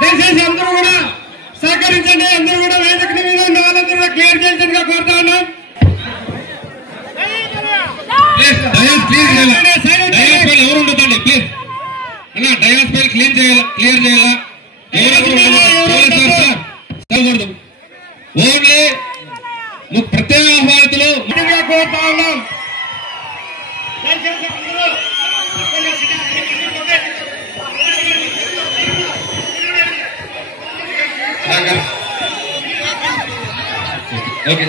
దయచేసి అందరూ కూడా సహకరించండి. అందరూ కూడా వేదిక మీద ఉన్న వాళ్ళందరూ కూడా క్లియర్ చేయాల్సిందిగా కోరుతా ఉన్నాం. ఎవరు ఉండదండి ప్లీజ్ అన్నా, డయాస్ పైన క్లియర్ చేయాలా ఓన్లీ ప్రత్యేక ఆహ్వానితులు కోరుతా ఉన్నాం. ఓకే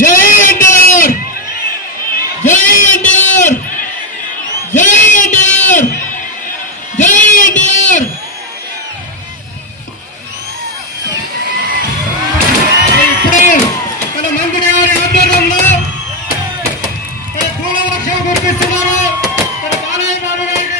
జై ఎన్టీఆర్, జై ఎన్టీఆర్, జై ఎన్టీఆర్, జై ఎన్టీఆర్. ఇప్పుడు మన మంత్రి గారి ఆధ్వర్యంలో పూల వర్షం కురిపిస్తున్నారు. బాలయ్య బాబు గారికి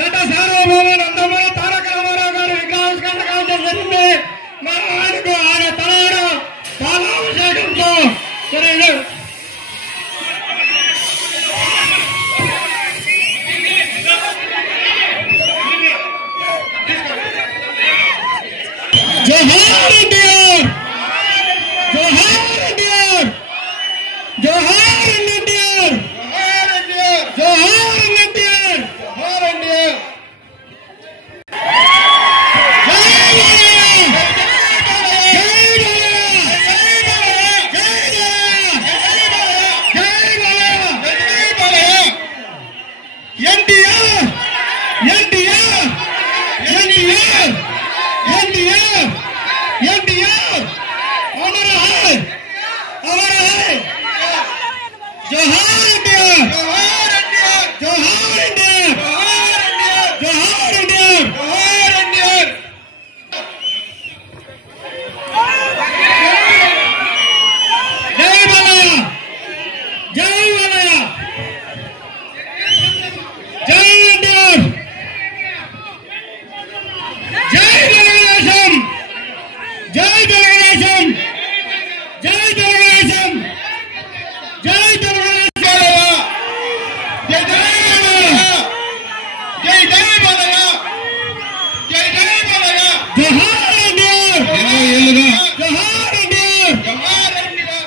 నట సార్వభౌమ నందమూరి తారక రామారావు గారి విగ్రహావిష్కరణ కార్యక్రమం జరిగింది. మన ఆయనకు ఆయన తలైన పాలాభిషేకంతో జోహార్ ఎన్టీఆర్, జోహార్ ఎన్టీఆర్, జోహార్ ఎన్టీఆర్, జోహార్ ఎన్టీఆర్, జోహార్ ఎన్టీఆర్.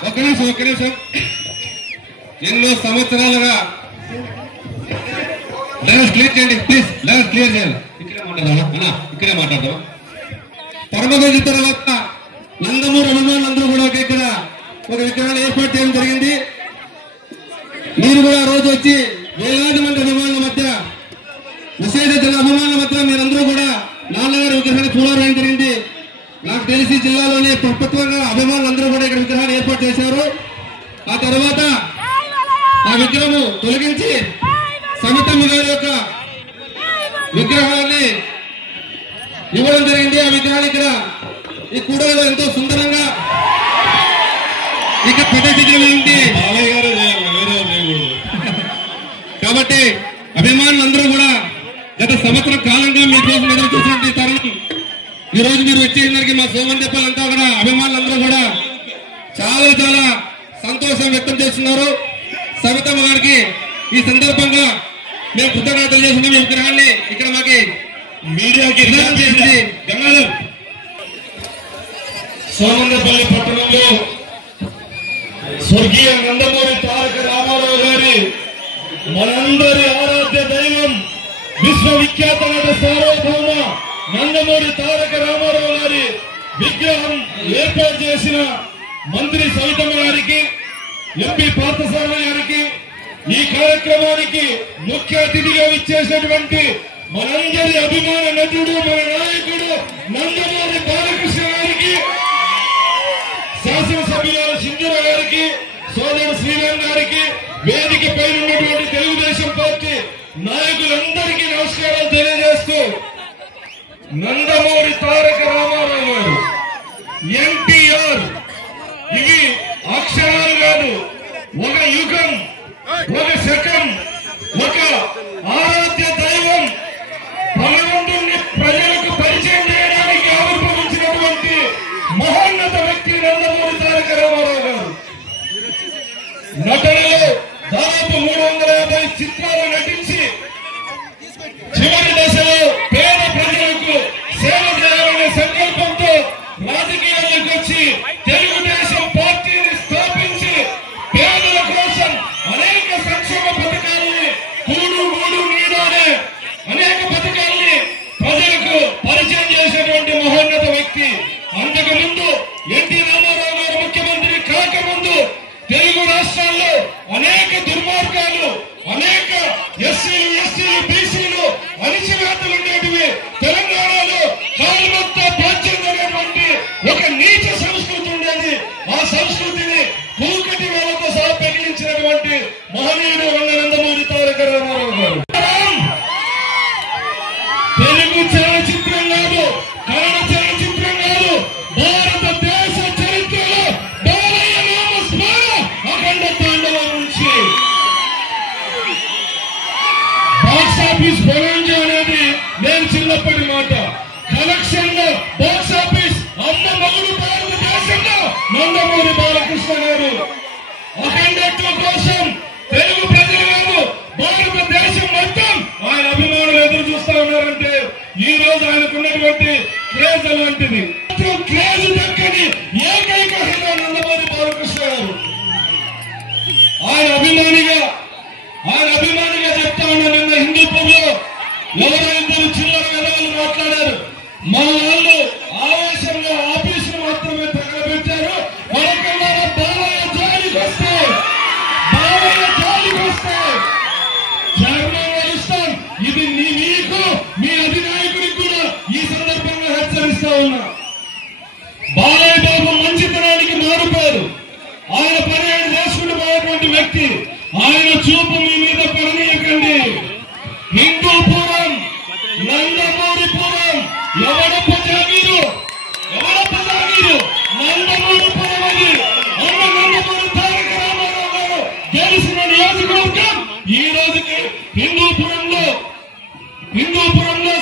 ఒక్క నిమిషం ఎన్నో సంవత్సరాలుగా లెవెల్స్ క్లియర్ చేయండి ప్లీజ్. లెవెల్స్ క్లియర్ చేయాలి. ఇక్కడే మాట్లాడదాం. పరమగోజు తర్వాత నందమూరి అభిమానులందరూ కూడా ఇక్కడ ఒక విగ్రహాన్ని ఏర్పాటు చేయడం జరిగింది. మీరు కూడా ఆ రోజు వచ్చి వేలాది మంది అభిమానుల మధ్య, విశేష జిల్లా అభిమానుల మధ్య మీరందరూ కూడా నాన్నగారి విగ్రహాన్ని పూలారాయడం జరిగింది. నాకు తెలిసి జిల్లాలోనే ప్రభుత్వంగా అభిమానులందరూ కూడా ఇక్కడ విగ్రహాన్ని ఏర్పాటు చేశారు. ఆ తర్వాత ఆ విగ్రహము తొలగించి సమితమ్మ గారి యొక్క విగ్రహాన్ని ఇవ్వడం జరిగింది. ఆ విగ్రహాన్ని ఇక్కడ ఈ కూడలిలో ఎంతో సుందరంగా ఇక ప్రదర్శించడం ఉంది కాబట్టి అభిమానులు ఈ రోజు మీరు వచ్చేసరికి మా సోమందేపల్లంతా కూడా అభిమానులందరూ కూడా చాలా చాలా సంతోషం వ్యక్తం చేస్తున్నారు. సవితమ్మ గారికి ఈ సందర్భంగా మేము కృతజ్ఞతలు చేస్తున్నాం. ఈ విగ్రహాన్ని ఇక్కడ మాకి మీడియాకి రిలీజ్ చేసింది గంగాధర్. సోమందేపల్లి పట్టణంలో స్వర్గీయ నందమూరి తారక రామారావు గారి మనందరి ఆరాధ్య దైవం విశ్వవిఖ్యాత నట సార్వభౌమ నందమూరి తారక రామారావు గారి విగ్రహం ఏర్పాటు చేసిన మంత్రి సవితమ్మ గారికి, ఎంపీ పార్థసారథి గారికి, ఈ కార్యక్రమానికి ముఖ్య అతిథిగా ఇచ్చేసినటువంటి మనందరి అభిమాన నటుడు, మన నాయకుడు నందమూరి బాలకృష్ణ గారికి, శాసనసభ్యురాలు సింధూర గారికి, సోదరుడు శ్రీరామ్ గారికి, వేదిక పైన ఉన్నటువంటి తెలుగుదేశం పార్టీ నాయకులందరికీ నమస్కారాలు తెలియజేస్తూ, నందమూరి తారక రామారావు గారు, ఎన్టీఆర్, ఇవి అక్షరాలు కాదు, ఒక యుగం, ఒక శకం, ఒక ఆరాధ్య దైవం. భగవంతుడిని ప్రజలకు పరిచయం చేయడానికి ఆవిర్భవించినటువంటి మహోన్నత వ్యక్తి నందమూరి తారక రామారావు గారు. నటనలో దాదాపు 350 చిత్రాలు నటించి చివరి దశలో పేద ప్రజలకు సేవ చేయాలనే సంకల్పంతో రాజకీయాలకు వచ్చి తెలుగుదేశం పార్టీని స్థాపించి పేదల కోసం అనేక సంక్షేమ పథకాలని, కూడు గూడు నీడనే అనేక పథకాలని ప్రజలకు పరిచయం చేసేటువంటి మహోన్నత వ్యక్తి. అంతకుముందు ఎన్టీ రామారావు గారు ముఖ్యమంత్రి కాకముందు తెలుగు రాష్ట్రాల్లో అనేక దుర్మార్గాలు, అనేక ఎస్సీలు, ఎస్టీలు, బీసీలు అణిచివేతలు ఉండేటివి. తెలంగాణలో కాలుమొత్త బాధ్యత అనేటువంటి ఒక నీచ సంస్కృతి ఉండేది. ఆ సంస్కృతిని కూకటి వాళ్ళతో సహా పెగిలించినటువంటి మహనీయుడు నందమూరి తారక రామారావు గారు. తెలుగు చలనచిత్రం కాదు, కన్నడ చలనచిత్రం కాదు, భారతదేశ చరిత్రలో బాలయ్య నామ స్మరణ అఖండ తాండవం నుంచి బాక్స్ ఆఫీస్ బొరంజి అనేది నేను చిన్నప్పటి మాట. కలెక్షన్ లో బాక్స్ ఆఫీస్ అమ్మ మగుడు భారతదేశంలో నందమూరి బాలకృష్ణ గారు. అఖండత్వం కోసం తెలుగు ప్రజలు కాదు, భారతదేశం మొత్తం ఆయన అభిమానులు ఎదురు చూస్తా ఉన్నారంటే ఈ రోజు ఆయనకున్నటువంటి క్రేజ్ అలాంటిది. క్రేజ్ దక్కని ఏకైక హీరో నందమూరి బాలకృష్ణ గారు. ఆయన అభిమానిగా చెప్తా ఉన్నా. నిన్న హిందూపూర్లో ఎవరో ఇద్దరు చిల్లర వెలవలు మాట్లాడారు. మా వాళ్ళు ఆవేశంగా ఆఫీసులు మాత్రమే తగలబెట్టారు. వరకల్లా బాలయ్య జాలికి వస్తే చర్మం వహిస్తాం. ఇది మీకు, మీ అధినాయకుడికి కూడా ఈ సందర్భంగా హెచ్చరిస్తా ఉన్నా. బాలయ్య బాబు మంచితనానికి మారిపోయారు. ఆయన పని ఆయన చేసుకుంటూ పోయేటువంటి వ్యక్తి. ఆయన చూపు మీ మీద పడనీయకండి. హిందూపురం, నందమూరిపురం, ఎవడప్ప జాగీరు, నందమూరిపురం అది. అన్న నందమూరి తారక రామారావు గారు గెలిచిన నియోజకవర్గం. ఈ రోజుకి హిందూపురంలో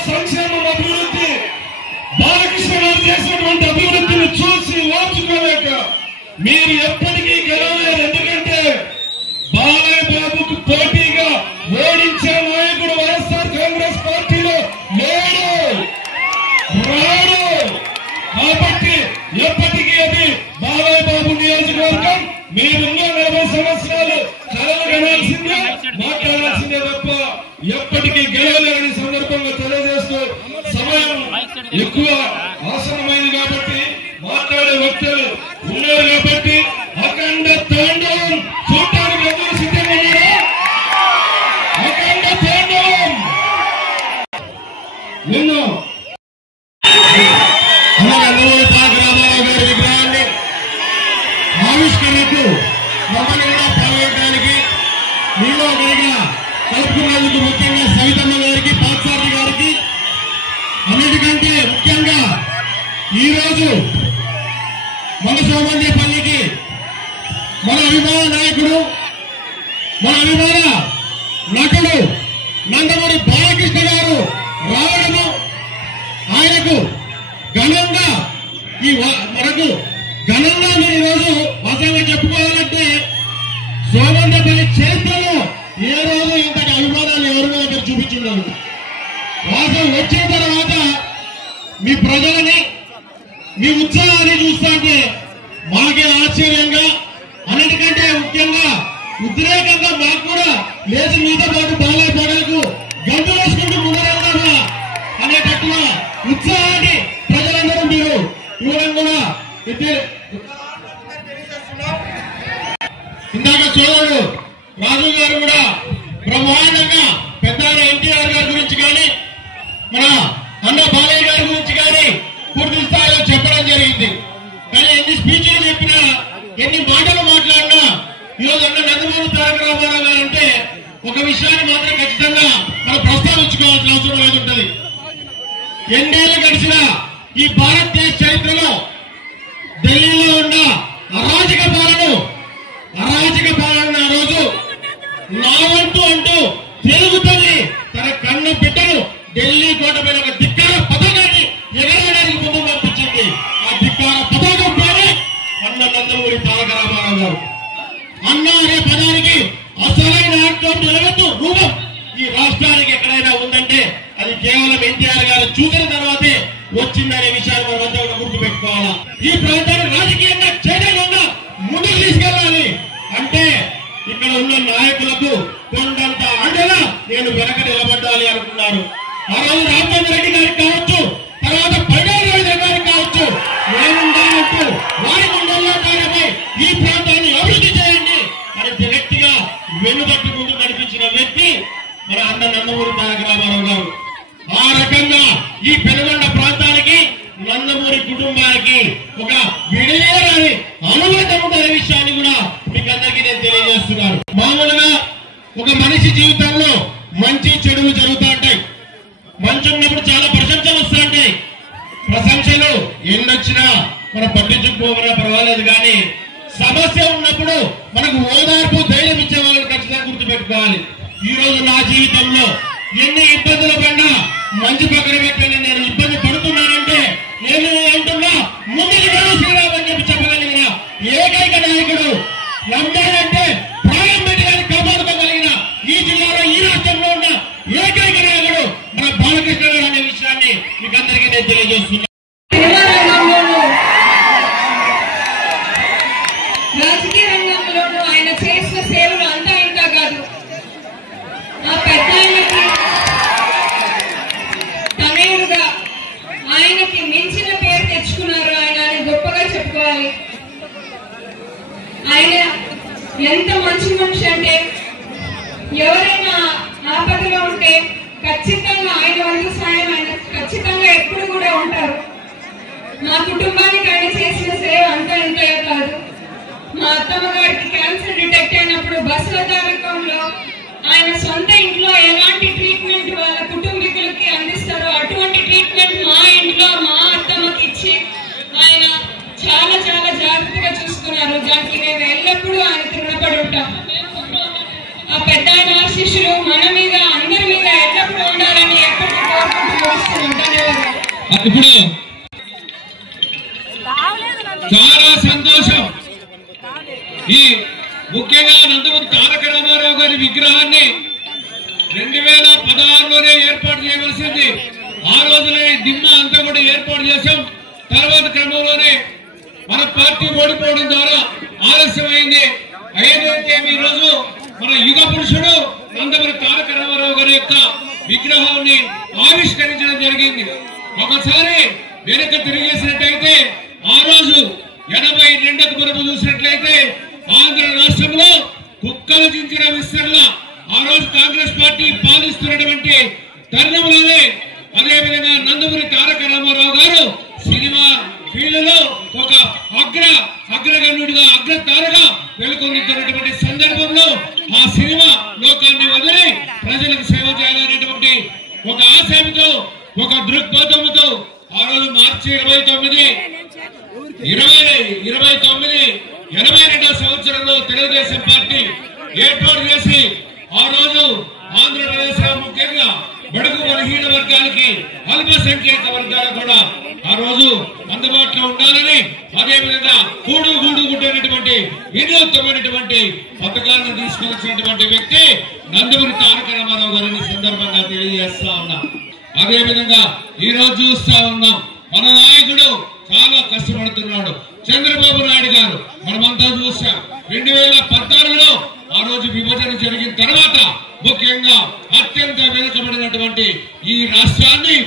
సంక్షేమం, అభివృద్ధి, బాలకృష్ణ గారు చేసినటువంటి అభివృద్ధిని చూసి ఓర్చుకోలేక మీరు ఎప్పటికీ గెలవలేరు. ఎందుకంటే బాలయ్య బాబుకు పోటీగా ఓడించే నాయకుడు వైఎస్ఆర్ కాంగ్రెస్ పార్టీలో రాడు. కాబట్టి ఎప్పటికీ అది బాలయ్య బాబు నియోజకవర్గం. మీరున్న 40 సంవత్సరాలు కలవగనాల్సిందే, మాట్లాడాల్సిందే తప్ప ఎప్పటికీ గెలవలేని సందర్భంగా తెలియజేస్తూ, సమయం ఎక్కువ ఆసనమైంది కాబట్టి మాట్లాడే వ్యక్తులు ఉన్నారు కాబట్టి అఖండ తాండవం చూడటానికి అందరూ సిద్ధంగా ఉన్నారా? అఖండ తాండవం నిన్న నందమూరి తారక రామారావు గారి విగ్రహాన్ని ఆవిష్కరణకు మమ్మల్ని కూడా పాల్గొనడానికి మీలో ఒకరిగా కలుపుకున్నందుకు ముఖ్యంగా సవితమ్మ గారికి, పార్థసారథి గారికి, అన్నిటికంటే ముఖ్యంగా ఈరోజు మన సోమందేపల్లికి మన అభిమాన నాయకుడు, మన అభిమాన నటుడు నందమూరి బాలకృష్ణ గారు రావడము, ఆయనకు ఘన మనకు ఘనంగా మీరు ఈరోజు వాస్తవంగా చెప్పుకోవాలంటే సోమందపల్లి చరిత్రలో ఏ రోజు ఇంతటి అభిమానాలు ఎవరి దగ్గర చూపించున్నారు. వాస్తవం వచ్చిన తర్వాత మీ ప్రజలని మీ ఉత్సాహాన్ని చూస్తుంటే మాకే ఆశ్చర్యంగా, అన్నిటికంటే ముఖ్యంగా ఉద్రేకంగా మాకు కూడా లేచి మీతో పాటు బాలయ్య పాటలకు గంటలు వేసుకుంటూ ముందరవుతామా అనేటట్టుగా ఉత్సాహాన్ని ప్రజలందరూ మీరు ఇవ్వడం కూడా ఇందాక సోదరుడు రాజు గారు కూడా బ్రహ్మాండంగా పెద్ద ఎన్టీఆర్ గారి గురించి కానీ మన అన్న బాలయ్య గారి గురించి కానీ పూర్తి స్థాయిలో చెప్పడం జరిగింది. కానీ ఎన్ని స్పీచ్లు చెప్పినా ఎన్ని మాటలు మాట్లాడినా ఈరోజు అన్న నందమూరి తారక రామారావు గారు అంటే ఒక విషయాన్ని మాత్రం ఖచ్చితంగా మనం ప్రస్తావించుకోవాల్సిన అవసరం లేదు ఉంటుంది. ఎన్నేళ్లు గడిచిన ఈ భారతదేశ చరిత్రలో ఢిల్లీలో ఉన్న అరాజక పాలన ఆ రోజు నా వంతు అంటూ తెలుగుతల్లి తన కన్ను బిడ్డను ఢిల్లీ కోట మీద ఒక ధిక్కార పతాకాన్ని ఎగరడానికి ముందు పంపించింది. ఆ ధిక్కార పతాకం పేరే అన్న నందమూరి తారక రామారావు గారు. అన్న అనే పదానికి అసలైన అర్థం నిలబెట్టు రూపం ఈ రాష్ట్రానికి ఎక్కడైనా ఉందంటే అది కేవలం ఎన్టీఆర్ గారు చూసిన తర్వాతే వచ్చిందనే విషయాన్ని మనమంతా కూడా గుర్తుపెట్టుకోవాలా. ఈ ప్రాంతాన్ని రాజకీయంగా చైతన్యంగా ముందుకు తీసుకెళ్లాలి అంటే ఇక్కడ ఉన్న నాయకులకు కొండంత అండగా నేను వెనక నిలబడ్డాలి అనుకున్నారు. ఆ రోజు రామచంద్ర రెడ్డి గారికి కావచ్చు, తర్వాత పైడాల రవీంద్ర గారికి కావచ్చు, నేనుండాలంటూ వారి మండలంలో కార్యమై ఈ ప్రాంతాన్ని అభివృద్ధి చేయండి అని వ్యక్తిగా వెన్నుదట్టి ముందు నడిపించిన వ్యక్తి మన అన్న నందమూరి తారక రామారావు గారు. ఆ రకంగా ఈ పెనుగొండ ప్రాంతానికి నందమూరి కుటుంబానికి ఒక విడేయరాని అనుబంధం ఉందనే విషయాన్ని కూడా మీకు అందరికీ నేను తెలియజేస్తున్నాను. మామూలుగా ఒక మనిషి జీవితంలో మంచి చెడులు జరుగుతూ ఉంటాయి. మంచి ఉన్నప్పుడు చాలా ప్రశంసలు వస్తూ ఉంటాయి. ప్రశంసలు ఎన్నొచ్చినా మనం పట్టించుకోకపోయినా పర్వాలేదు, కానీ సమస్య ఉన్నప్పుడు మనకు ఓదార్పు ధైర్యం ఇచ్చే వాళ్ళని ఖచ్చితంగా గుర్తుపెట్టుకోవాలి. ఈ రోజు నా జీవితంలో ఎన్ని ఇబ్బందులు పడినా మంచి పక్కన పెట్టండి, నేను ఇబ్బంది పడుతున్నానంటే నేను అంటున్నా ముందుకు శ్రీరామ్ అని చెప్పి చెప్పగలిగిన ఏకైక నాయకుడు నమ్మాడంటే ప్రాణం పెట్టి కానీ కాపాడుకోగలిగిన ఈ జిల్లాలో ఈ రాష్ట్రంలో ఉన్న ఏకైక నాయకుడు మన బాలకృష్ణ గారు అనే విషయాన్ని మీకు అందరికీ నేను తెలియజేస్తున్నాను. రాజకీయ రంగంలోనూ ఆయన చేసిన సేవలు అంతా ఇంతా కాదు. ఆ పెద్ద తనయుడుగా ఆయనకి మించిన పేరు తెచ్చుకున్నారు ఆయన అని గొప్పగా చెప్పుకోవాలి. ఆయన ఎంత మంచి మనిషి అంటే ఎవరైనా ఆపదలో ఉంటే ఖచ్చితంగా ఆయన వంతు సాయం ఆయన ఖచ్చితంగా ఎప్పుడు కూడా ఉంటారు. మా కుటుంబానికి ఆయన చేసిన సేవ అంతా ఇంతయో కాదు. మా అత్తమ్మ గారికి క్యాన్సర్ డిటెక్ట్ అయినప్పుడు బస్సుల తారకంలో ఆయన సొంత ఇంట్లో ఎలాంటి ట్రీట్మెంట్ వాళ్ళ కుటుంబీకులకి అందిస్తారో అటువంటి ట్రీట్మెంట్ మా ఇంట్లో మా అత్తమ్మకి ఇచ్చి ఆయన చాలా చాలా జాగ్రత్తగా చూసుకున్నారు. దానికి మేము ఎల్లప్పుడూ ఆయనకు రుణపడి ఉంటాం. ఆ పెద్ద ఆయన ఆశీస్సులు మన మీద అందరి మీద ఎల్లప్పుడూ ఉండాలని ఎప్పటికీ కోరుకుంటూ వస్తున్నాం. ధన్యవాదాలు. ఇప్పుడు చాలా సంతోషం. ఈ ముఖ్యంగా నందమూరి తారక రామారావు గారి విగ్రహాన్ని 2016లోనే ఏర్పాటు చేయవలసింది. ఆ రోజునే దిమ్మ అంతా కూడా ఏర్పాటు చేశాం. తర్వాత క్రమంలోనే మన పార్టీ ఓడిపోవడం ద్వారా ఆలస్యమైంది. ఏదైతే ఈ రోజు మన యుగ పురుషుడు నందమూరి తారక రామారావు గారి యొక్క విగ్రహాన్ని ఆవిష్కరించడం జరిగింది. ఒకసారి వెనక తిరిగేసినట్టయితే ఆ రోజు 82కు మనము చూసినట్లయితే ఆంధ్ర రాష్ట్రంలో కుక్కలు చించిన విస్తరణ ఆ రోజు కాంగ్రెస్ పార్టీ పాలిస్తున్నటువంటి తరుణంలోనే అదేవిధంగా నందమూరి తారక రామారావు గారు సినిమా ఫీల్డ్లో ఒక అగ్రగణ్యుడిగా అగ్రతారగా వెలుకొందుతున్నటువంటి సందర్భంలో ఆ సినిమా లోకాన్ని వదిలి ప్రజలకు సేవ చేయాలనేటువంటి ఒక ఆశయంతో ఒక దృక్పథంతో ఆ రోజు మార్చి 82వ సంవత్సరంలో తెలుగుదేశం పార్టీ ఏర్పాటు చేసి ఆ రోజు ఆంధ్రప్రదేశ్ లో ముఖ్యంగా బడుగు బలహీన వర్గాలకి అల్పసంఖ్యాక వర్గాలకు కూడా ఆ రోజు అందుబాటులో ఉండాలని, అదే విధంగా కూడు గుడ్డైనటువంటి వినూత్నమైనటువంటి పథకాలను తీసుకుని వచ్చినటువంటి వ్యక్తి నందమూరి తారక రామారావు గారిని సందర్భంగా తెలియజేస్తా ఉన్నా. అదే విధంగా ఈ రోజు చూస్తా ఉన్నాం, మన నాయకుడు చాలా కష్టపడుతున్నాడు. చంద్రబాబు నాయుడు గారు మనమంతా చూసాం. 2014లో ఆ రోజు విభజన జరిగిన తర్వాత ముఖ్యంగా అత్యంత వెనుకబడినటువంటి ఈ రాష్ట్రాన్ని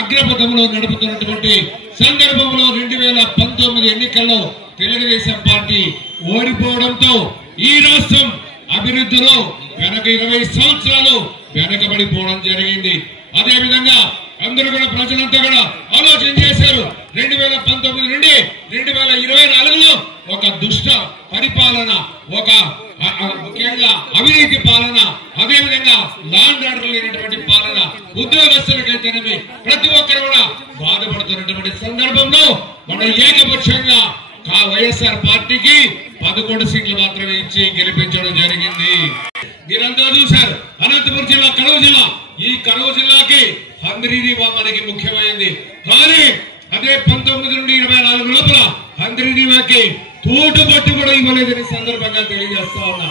అగ్రపథంలో నడుపుతున్నటువంటి సందర్భంలో 2019 ఎన్నికల్లో తెలుగుదేశం పార్టీ ఓడిపోవడంతో ఈ రాష్ట్రం అభివృద్ధిలో వెనక 20 సంవత్సరాలు వెనకబడిపోవడం జరిగింది. అదే విధంగా అందరూ కూడా ప్రజలంతా కూడా ఆలోచన చేశారు. 2019 నుండి 2024లో ఒక దుష్ట పరిపాలన, ఒక ముఖ్యంగా అవినీతి పాలన, అదే విధంగా లాండ్ ఆర్డర్ లేనటువంటి పాలన, ఉద్యోగస్తులకైతేనేమి ప్రతి ఒక్కరు కూడా బాధపడుతున్నటువంటి సందర్భంలో మన ఏకపక్షంగా వైఎస్ఆర్ పార్టీకి 11 సీట్లు మాత్రమే ఇచ్చి గెలిపించడం జరిగింది. మీరంతా చూశారు. అనంతపురం జిల్లా, కడప జిల్లా, ఈ కడప జిల్లాకి హంద్రీనీవా మనకి ముఖ్యమైంది. కానీ అదే 19 నుండి 24 లోపల హంద్రీనీవాకి తోటుపట్టు కూడా ఇవ్వలేదని సందర్భంగా తెలియజేస్తా ఉన్నా.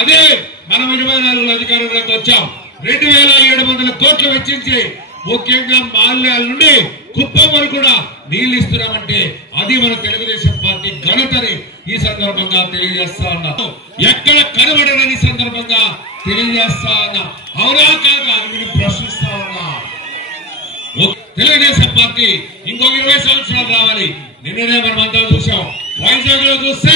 అదే మనం 24 అధికారంలోకి వచ్చాం. 2700 కోట్లు వెచ్చించి ముఖ్యంగా మాల్యాల నుండి కుప్పం వరకు కూడా నీళ్లు ఇస్తున్నామంటే అది మన తెలుగుదేశం పార్టీ ఘనతని ఈ సందర్భంగా తెలియజేస్తా ఉన్నా. ఎక్కడ కనబడని సందర్భంగా తెలియజేస్తా ఉన్నా. అవునా కాదా అని మీరు ప్రశ్నిస్తా ఉన్నా. తెలుగుదేశం పార్టీ ఇంకో 20 సంవత్సరాలు రావాలి. నిన్ననే మనం అంతా చూసాం. వైజాగ్ లో చూస్తే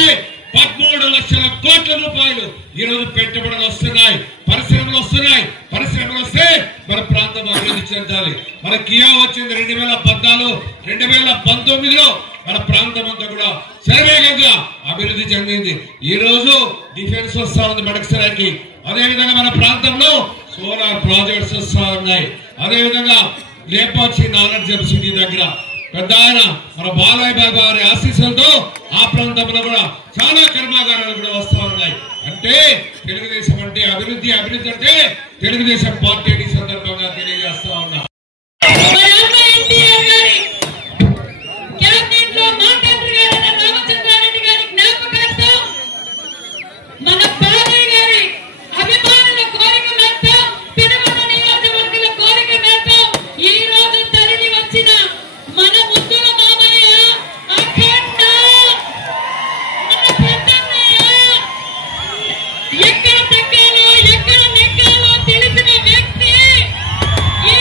13 లక్షల కోట్ల రూపాయలు ఈ రోజు పెట్టుబడులు వస్తున్నాయి, పరిశ్రమలు వస్తున్నాయి. పరిశ్రమలు వస్తే మన ప్రాంతం అభివృద్ధి చెందాలి. మన కియా వచ్చింది 2014, 2019లో మన ప్రాంతం అంతా కూడా శరవేగంగా అభివృద్ధి చెందింది. ఈ రోజు డిఫెన్స్ వస్తా ఉంది మడకసరాకి. అదే విధంగా మన ప్రాంతంలో సోలార్ ప్రాజెక్ట్స్ వస్తా ఉన్నాయి. అదే విధంగా లేపాక్షి నాలెడ్జ్ సిటీ దగ్గర పెద్ద ఆయన మన బాలయ్య బాబు గారి ఆశీస్సులతో ఆ ప్రాంతంలో కూడా చాలా కర్మాగారాలు కూడా వస్తా ఉన్నాయి. అంటే తెలుగుదేశం అంటే అభివృద్ధి, అభివృద్ధి అంటే తెలుగుదేశం పార్టీ సందర్భంగా తెలియజేస్తా ఉన్నా. ఎక్కడ తగ్గాలో ఎక్కడ నెగ్గాలో తెలిసిన వ్యక్తి ఈ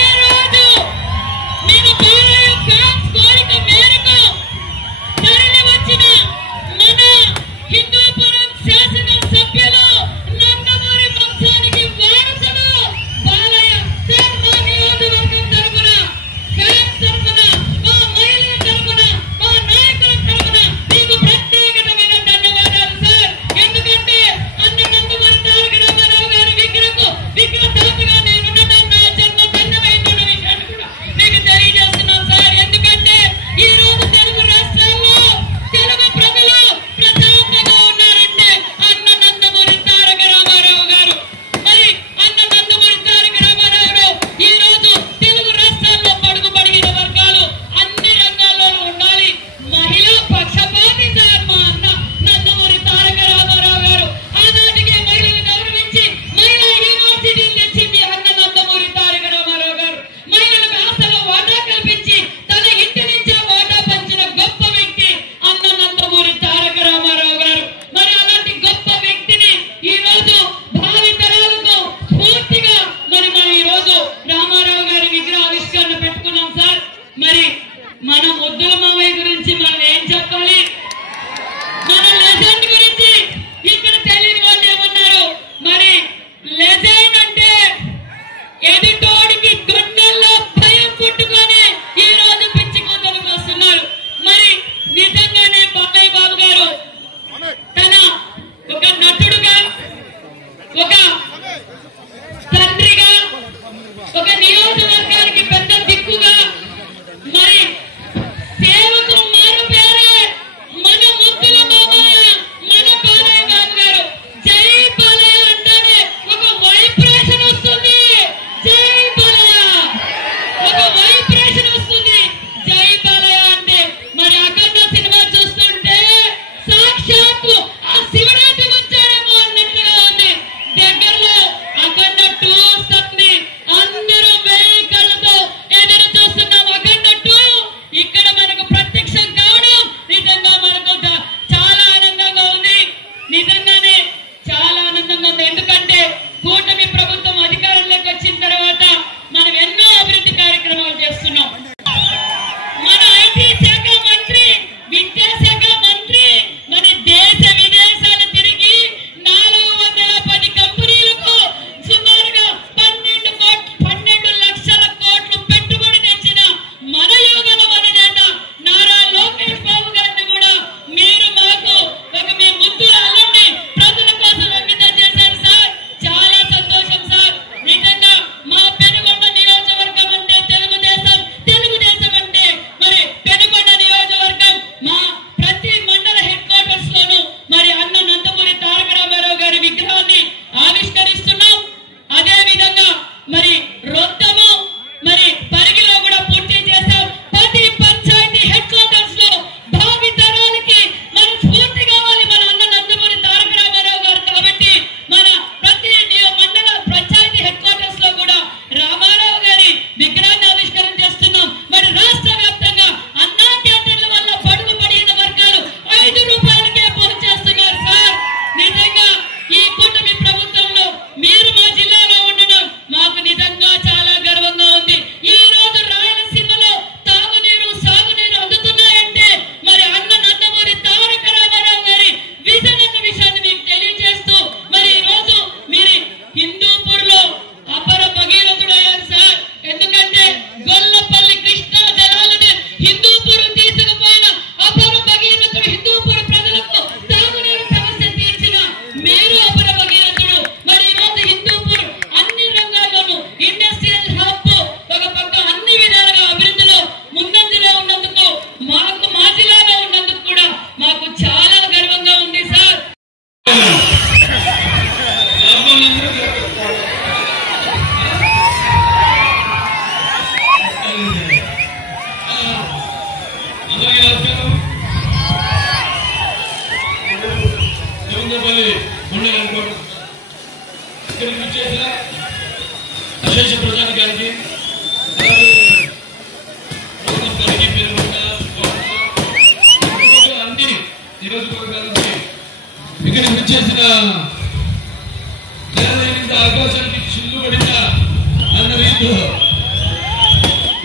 కుందపల్లి మండలి అనుకోవడం ఇక్కడికి వచ్చేసిన అశేష ప్రజానికానికి అన్ని నియోజకవర్గాలకి ఇక్కడికి వచ్చేసిన ఆకాశానికి చిల్లు పడిన అన్న రీతిలో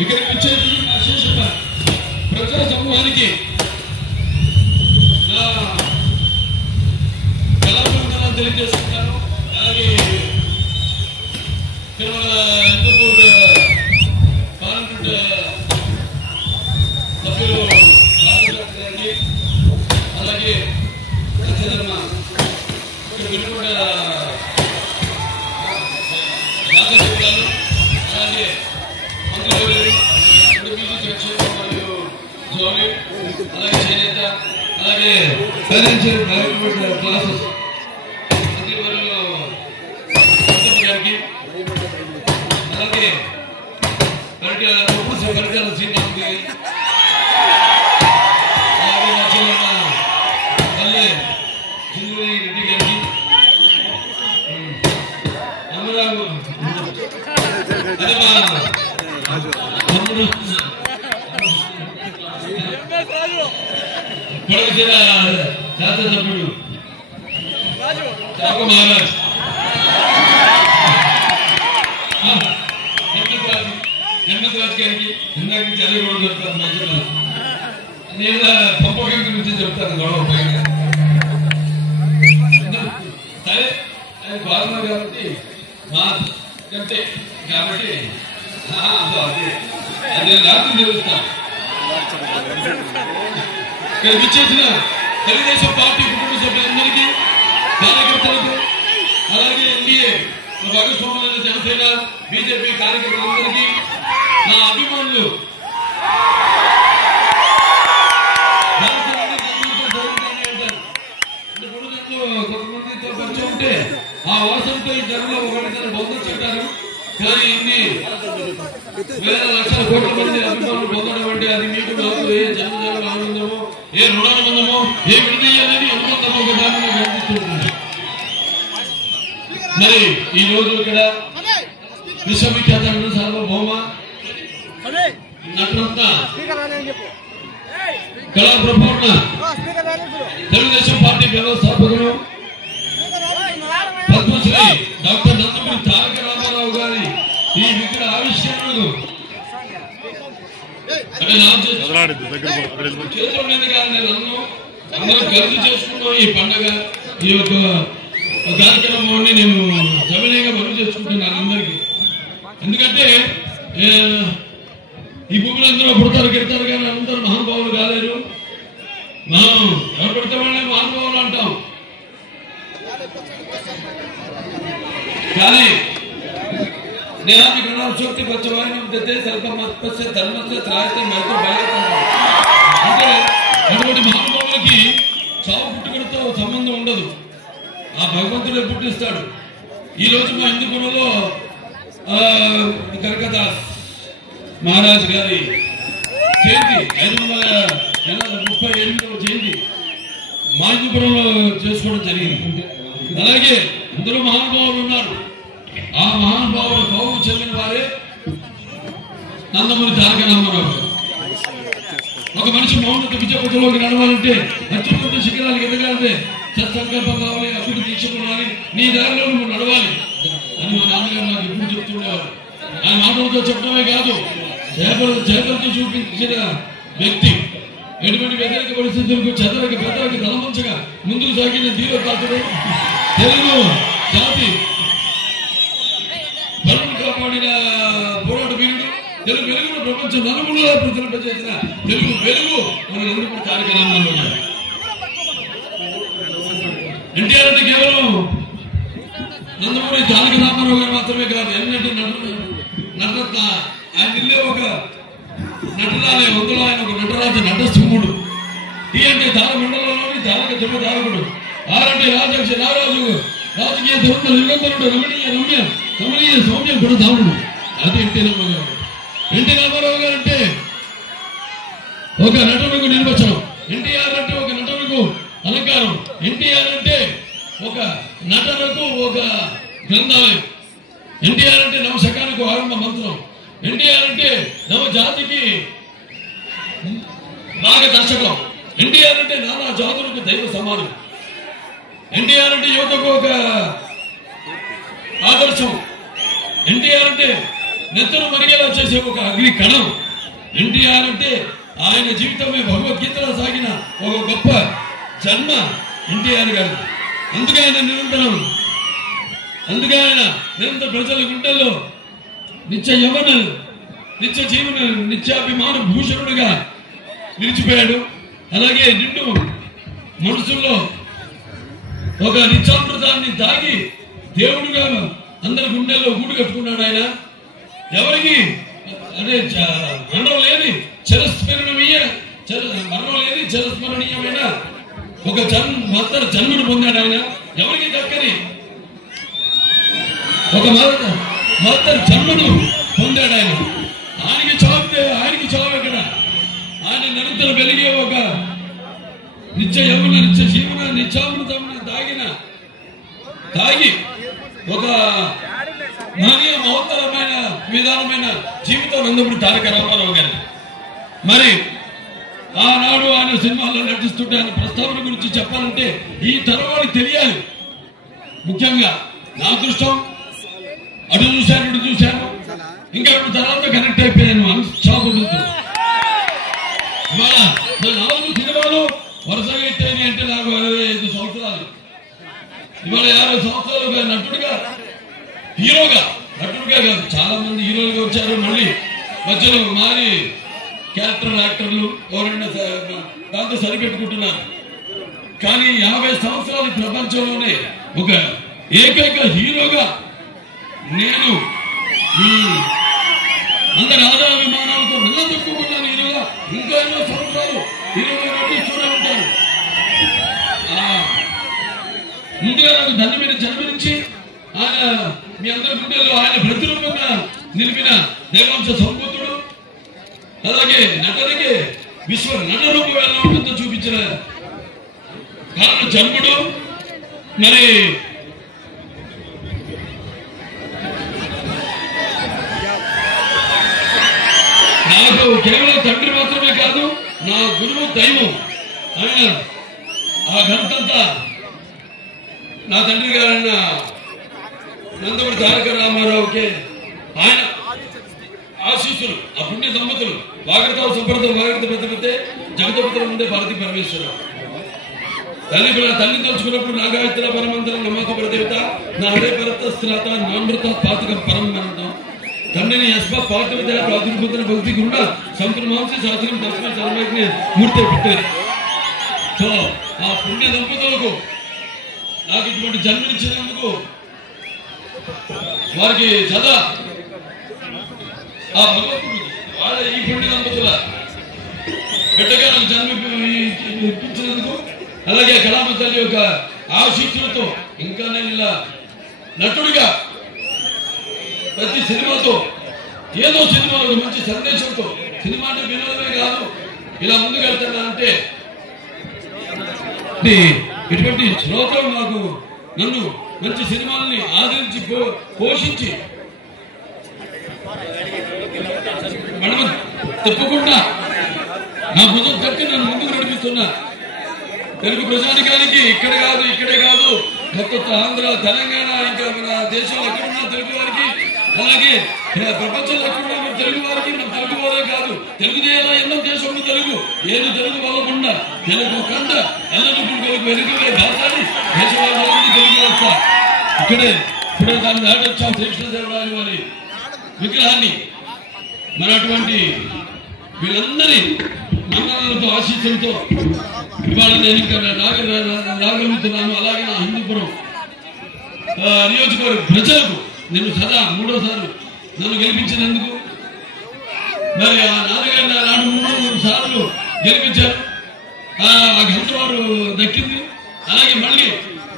ఇక్కడికి వచ్చేసిన అశేష ప్రజా సమూహానికి నా కళాభివందనాలు తెలియజేస్తున్నాను. అలాగే ఇంతపూర్ పార్లమెంట్ సభ్యులు గారికి అలాగే ఇక్కడ వెలుగుండ రాజశేఖరాలు అలాగే మంత్రులు మరియు జోలి అలాగే చేనేత అలాగే ఫైనాన్షియల్ డెవలప్మెంట్ క్లాసెస్ మంత్రివర్యులు గారికి అలాగే పరిటాల శ్రీనివాస్ గారి అలాగే నా చెల్లెమ్మ పల్లె చిందుని రెడ్డి గారికి అమరావు అదే మా తమ్ముడు పొడవుచిన శాసనసభ్యుడు చాకు మహారాజ్ హెమ్మత్ గారికి ఇందాక నుంచి అదే గొడవ చెప్తాను మంచిగా నేను పంపకం గురించి చెప్తాను గొడవ పైన సరే అది గవర్నర్ కాబట్టి మా కంటే కాబట్టి అదే రాత్రి తెలుస్తాను. ఇక్కడ విచ్చేసిన తెలుగుదేశం పార్టీ కుటుంబ సభ్యులందరికీ కార్యకర్తలకు అలాగే ఎన్డీఏ భాగస్వాములైన జనసేన బీజేపీ కార్యకర్తలందరికీ నా అభిమానులు కొంతమందితో పరిచయం ఉంటే ఆ వాసనతో ఈ జనంలో ఒకటి బొందొచ్చుంటారు. కానీ ఇన్ని వేల లక్షల కోట్ల మంది అభిమానులు పొందడం అంటే అది మీకు నాకు ఏ జన్మజన్మ ఆనందమో ఏ రుణానుబంధమో ఏ విడదీయాలని అనుబంధమో ఒకదాన్ని కనిపిస్తుంది. మరి ఈ రోజు ఇక్కడ విశ్వవిఖ్యాత సార్వభౌమ నటరత్న కళా ప్రపూర్ణ తెలుగుదేశం పార్టీ వ్యవస్థాపకులు పద్మశ్రీ డాక్టర్ నందమూరి తారక రామారావు గారి ఈ విగ్రహ ఆవిష్కరణకు చేతుల మీద కానీ అందరూ కలిసి చేసుకున్నాం. ఈ పండుగ ఈ యొక్క కార్యక్రమాన్ని నేను సవినయంగా మనవి చేసుకుంటున్నాను అందరికీ. ఎందుకంటే ఈ భూమిలో అందరూ పుడతారు గిడతారు కానీ అందరూ మహానుభావులు కాలేరు. మనం ఎవరు పెడితే వాళ్ళే మహానుభావులు అంటాం. కానీ స్నేహాన్ని గణాశక్తి పచ్చవారిని స్వల్పమత్పస్య ధర్మస్య త్రాయతే మైతో బయలుతాం. అంటే అటువంటి మహానుభావులకి చావు పుట్టుకలతో సంబంధం ఉండదు. ఆ భగవంతుడే పుట్టిస్తాడు. ఈ రోజు మా హిందూపురంలో కనకదాస్ మహారాజ్ గారి జయంతి 538వ జయంతి మా హిందూపురంలో చేసుకోవడం జరిగింది. అలాగే అందరూ మహానుభావులు ఉన్నారు. ఆ మహానుభావుల గౌరవం చెందిన వారే నందమూరి తారక రామారావు. ఒక మనిషి మౌనత విజయపథంలోకి నడవాలంటే అత్యున్నత శిఖరాలకు ఎదగాలంటే సత్సంకల్పం కావాలి, అభివృద్ధి తీసుకురావాలి, నీ దారిలో నువ్వు నడవాలి అని మా నాన్నగారు నాకు ఎప్పుడు చెప్తుండేవారు. ఆయన మాటలతో చెప్పడమే కాదు చేపలతో చూపించిన వ్యక్తి. ఎటువంటి వ్యతిరేక పరిస్థితులకు చెదరక బెదరక తలమంచగా ముందుకు సాగిన ధీరోదాతుడు, తెలుగు జాతి బలం కాపాడిన పోరాట వీరుడు, తెలుగు వెలుగును ప్రపంచ నలుగురులో ప్రతింపజేసిన తెలుగు వెలుగు మన నందమూరి తారక రామారావు గారు. ఎన్టీఆర్ అంటే కేవలం నందమూరి తారక రామారావు గారు మాత్రమే కాదు, ఎన్నంటే నటరత్న. ఆయన ఇల్లే ఒక నటరాలే, వందలో ఆయన ఒక నటరాజ నటసింహుడు. టీ అంటే తారమండలంలోని తారక జన్మధారకుడు. ఆరంటే రాజక్ష నారాజు, రాజకీయ ధర్మ నిరంతరుడు, రమణీయ రమ్య కమనీయ సౌమ్యం కూడా ధారుడు. అది ఎన్టీ రామారావు గారు. ఎన్టీ రామారావు గారు అంటే ఒక నటునికి నిర్వచనం. ఎన్టీఆర్ అంటే ఒక నటునికి అలంకారం. ఎన్టీఆర్ అంటే ఒక నటనకు ఒక గ్రంథాలయం. ఎన్టీఆర్ అంటే నవ శకానికి ఆరంభ మంత్రం. ఎన్టీఆర్ అంటే నవ జాతికి మార్గదర్శకం. ఎన్టీఆర్ అంటే నానా జాతులకు దైవ సమానం. ఎన్టీఆర్ అంటే యువతకు ఒక ఆదర్శం. ఎన్టీఆర్ అంటే నెత్తను మరిగేలా చేసే ఒక అగ్ని కణం. ఎన్టీఆర్ అంటే ఆయన జీవితమే భగవద్గీతలో సాగిన ఒక గొప్ప జన్మ ఎన్టీఆర్ గారు. అందుకే ఆయన నిరంతర ప్రజల గుండెల్లో నిత్య యవన నిత్య జీవన నిత్యాభిమాన భూషణుడిగా నిలిచిపోయాడు. అలాగే నిండు మనసుల్లో ఒక నిత్యామృతాన్ని దాగి దేవుడుగా అందరి గుండెల్లో గూడు కట్టుకున్నాడు. ఆయన ఎవరికి అదే మరణం లేని చిరస్మరణీయమైన ఒక జన్మను పొందాడు. ఆయన ఎవరికి దక్కని ఒక మహత్తర జన్మను పొందాడు. ఆయనకి చావు ఎక్కడ? ఆయన నిరంతరం వెలిగే ఒక నిత్య యవ్వన నిత్య జీవన నిత్యామృతం తాగి ఒక మహత్తరమైన విధానమైన జీవితం నందమూరి తారక రామారావు గారు. మరి ఆనాడు ఆయన సినిమాల్లో నటిస్తుంటే ఆయన ప్రస్తావన గురించి చెప్పాలంటే ఈ తరం వాళ్ళకి తెలియాలి. ముఖ్యంగా నా అదృష్టం అటు చూశాను ఇంకా ఇప్పుడు తర్వాత కనెక్ట్ అయిపోయాను అన్స్టాపబుల్తో. ఇవాళ నా 4 సినిమాలు వరుసగా ఎట్టాయి అంటే నాకు 25 సంవత్సరాలు. ఇవాళ 50 సంవత్సరాలుగా నటుడుగా కాదు, చాలా మంది హీరోలుగా వచ్చారు. మళ్ళీ మధ్యలో మారి యాక్టర్లు ఎవరైనా దాంతో సరిపెట్టుకుంటున్నారు. కానీ 50 సంవత్సరాల ప్రపంచంలోనే ఒక ఏకైక హీరోగా నేను ఈ అందరి ఆదరాభిమానాలతో నిలదొక్కున్నాను. హీరోగా ఇంకా ఎన్నో సంవత్సరాలు హీరోగా నటిస్తూనే ఉంటాను. ముందుగా నాకు దండం మీద జన్మనించి ఆయన మీ అందరి గుండెల్లో ఆయన ప్రతిరూపంగా నిలిపిన దైవాంశ సంపూతుడు, అలాగే నటనకి విశ్వ నటరూపం ఎలా ఉంటుందో చూపించిన కారణ జన్ముడు. మరి నాకు కేవలం తండ్రి మాత్రమే కాదు, నా గురువు దైవం. ఆయన ఆ ఘనతంతా నా తండ్రి గారైన నందమూరి తారక రామారావుకి ఆయన ఆశీస్సులు, ఆ పుణ్య దంపతులు వాగడతావు సంప్రదాయం వాగడత పెద్దతే జగతపత్ర ముందే భారతీ పరమేశ్వర తల్లి తలుచుకున్నప్పుడు నాగాయత్ర పరమంతరం నమ్మక ప్రదేవత నా హరే పరతస్త్రాత నామృత పాతకం పరమనందం తండ్రిని యస్మ పాఠవిద ప్రాతినిపుత్ర భక్తి గురుడ సంప్రమాంసి శాస్త్రం దర్శన చర్మజ్ఞ మూర్తి పెట్టారు. సో ఆ పుణ్య దంపతులకు నాకు ఇటువంటి జన్మనిచ్చినందుకు వారికి సదా ఆ భగవంతుడు వాళ్ళ ఈ పుణ్య దంపతుల బిడ్డగా నాకు జన్మ ఇప్పించినందుకు, అలాగే కళామ తల్లి యొక్క ఆశీస్సులతో ఇంకా నేను ఇలా నటుడిగా ప్రతి సినిమాతో ఏదో సినిమా ఒక మంచి సందేశంతో, సినిమా అంటే వినోదమే కాదు, ఇలా ముందుకెళ్తున్నా అంటే ఇటువంటి శ్రోతలు నాకు నన్ను మంచి సినిమాల్ని ఆదరించి పోషించి మనం తప్పకుండా నా భుజం తట్టి నన్ను ముందుకు నడిపిస్తున్నా తెలుగు ప్రజానికానికి ఇక్కడే కాదు మొత్తం ఆంధ్ర తెలంగాణ ఇంకా మన దేశంలో ఎక్కడున్నా తెలుగు వారికి, అలాగే ప్రపంచంలో ఎక్కడున్నా మన తెలుగు వారికి, మన తెలుగు వారే కాదు తెలుగుదేలా ఎన్నో దేశంలో తెలుగు ఏది తెలుగు వల్లకుండా తెలుగు కండ ఎల్లప్పుడు తెలుగు వెనుకలే భాషని దేశవాళ్ళని తెలుగు వస్తా ఇప్పుడే దాన్ని దాటొచ్చాం శ్రీకృష్ణదేవరాయలు వారి విగ్రహాన్ని. మరి అటువంటి వీళ్ళందరి మండలాలతో ఆశీస్సులతో ఇవాళ నేను ఇంకా రాగలుగుతున్నాను. అలాగే నా హిందూపురం నియోజకవర్గ ప్రజలకు నేను సదా 3వ నన్ను గెలిపించినందుకు, మరి ఆ నాన్నగారు నాడు 3 సార్లు గెలిపించారు. ఆ ఘనత వారు దక్కింది. అలాగే మళ్ళీ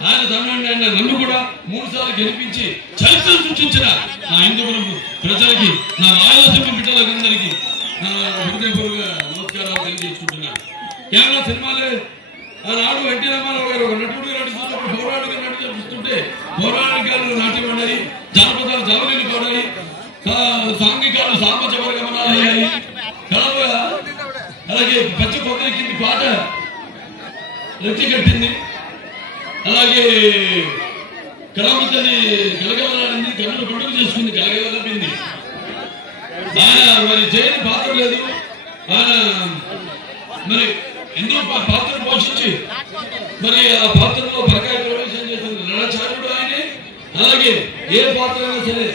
ఆయన తమిళనాడు నన్ను కూడా 3 సార్లు గెలిపించి చరిత్ర సృష్టించిన నా హిందూపురం ప్రజలకి, నా రాయలసీమ బిడ్డలందరికీ నా హృదయపూర్వక నమస్కారాలు తెలియజేసుకుంటున్నాను. కేవలం సినిమాలే ఆనాడు ఎన్టీ రామారావు గారు ఒక నటుడుగా నడుస్తున్నప్పుడు పోరాడుగా నడుస్తుంటే పౌరాణికాలు నాట్యం ఆడాయి, జానపదాలు జావలీలు పాడాయి, సాంఘికాలు సాంబచవర గమనాలు అయ్యాయి. అలాగే పచ్చ కొబ్బరి కింది పాట రెట్టి కట్టింది. అలాగే కళామతని కలగవలాడింది, కన్నుడు పండుగ చేసుకుంది, కలగవలపింది. ఆయన మరి చేయని పాత్ర లేదు. ఆయన మరి ఎన్నో పాత్రలు పోషించి మరి ఆ పాత్రలో పరకాయ ప్రవేశం చేసింది నరాచార్యుడు ఆయనే. అలాగే ఏ పాత్ర అయినా సరే